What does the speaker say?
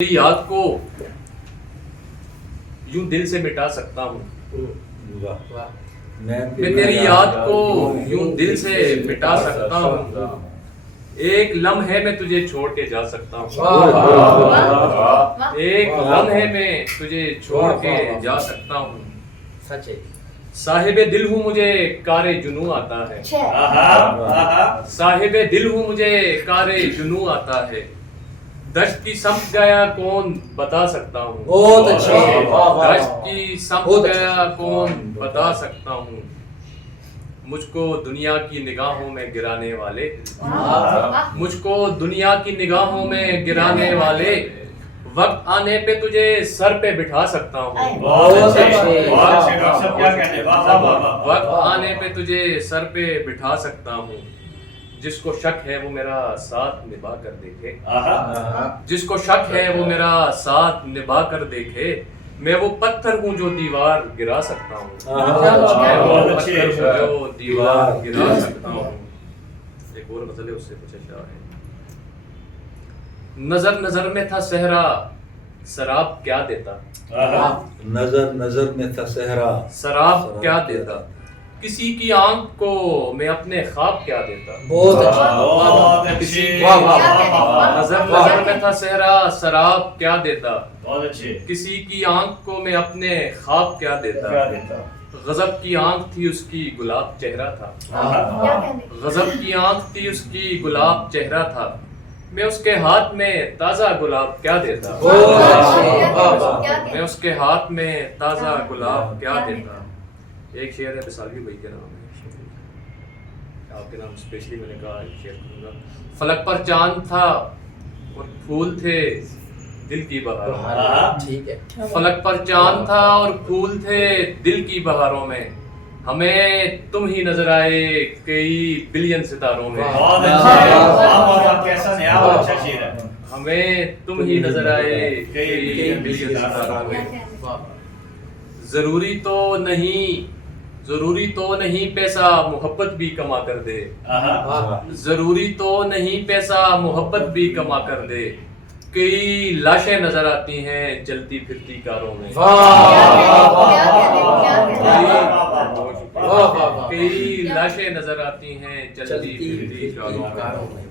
तेरी याद को यूं दिल से मिटा सकता हूँ। मैं तेरी याद को यूं दिल से मिटा सकता हूँ। एक लम्हे में तुझे छोड़ के जा सकता हूँ। एक लम्हे में तुझे छोड़ के जा सकता हूँ। सच है। साहिबे दिल हूँ मुझे कारे जुनू आता है। साहिबे दिल हूँ मुझे कारे जुनू आता है। दश्त की समझ गया कौन बता सकता हूँ। बहुत अच्छे। दश्त की समझ गया कौन बता सकता हूँ। मुझको दुनिया की निगाहों में गिराने वाले, मुझको दुनिया की निगाहों में गिराने वाले, वक्त आने पे तुझे सर पे बिठा सकता हूँ। वक्त आने पे तुझे सर पे बिठा सकता हूँ। जिसको शक है वो मेरा साथ निभा कर देखे। जिसको शक है वो मेरा साथ निभा कर देखे। मैं वो पत्थर हूँ जो दीवार गिरा सकता हूँ। मैं वो पत्थर हूँ जो दीवार गिरा सकता हूँ। एक और गजल है, उससे कुछ अच्छा है। नजर नजर में था सहरा, शराब क्या देता। नजर नजर में था सहरा, शराब क्या देता। किसी की आंख को मैं अपने ख्वाब क्या देता। बहुत अच्छे। किसी की वाह, वाह, वाह, नजर वाह। नजर में था सहरा, शराब क्या देता। बहुत अच्छे। किसी की आंख को मैं अपने ख्वाब क्या देता। गजब की आंख थी उसकी गुलाब चेहरा था। गजब की आंख थी उसकी गुलाब चेहरा था। मैं उसके हाथ में ताजा गुलाब क्या देता। मैं उसके हाथ में ताजा गुलाब क्या देता। एक शेर है बिसालवी भाई के नाम है, आपके नाम स्पेशली मैंने कहा शेयर करूंगा। फलक पर चांद था और फूल थे दिल की बहारों। ठीक है। फलक पर चांद था और फूल थे दिल की बहारों में। हमें तुम ही नजर आए कई बिलियन सितारों में। बहुत अच्छे। कैसा नया अच्छा शेर है। हमें तुम ही नजर आए कई बिलियन सितारों में। जरूरी तो नहीं पैसा मोहब्बत भी कमा कर दे। जरूरी तो नहीं पैसा मोहब्बत भी कमा कर दे। कई लाशें नजर आती हैं चलती फिरती कारों में। कई लाशें नजर आती हैं चलती फिरती कारों में।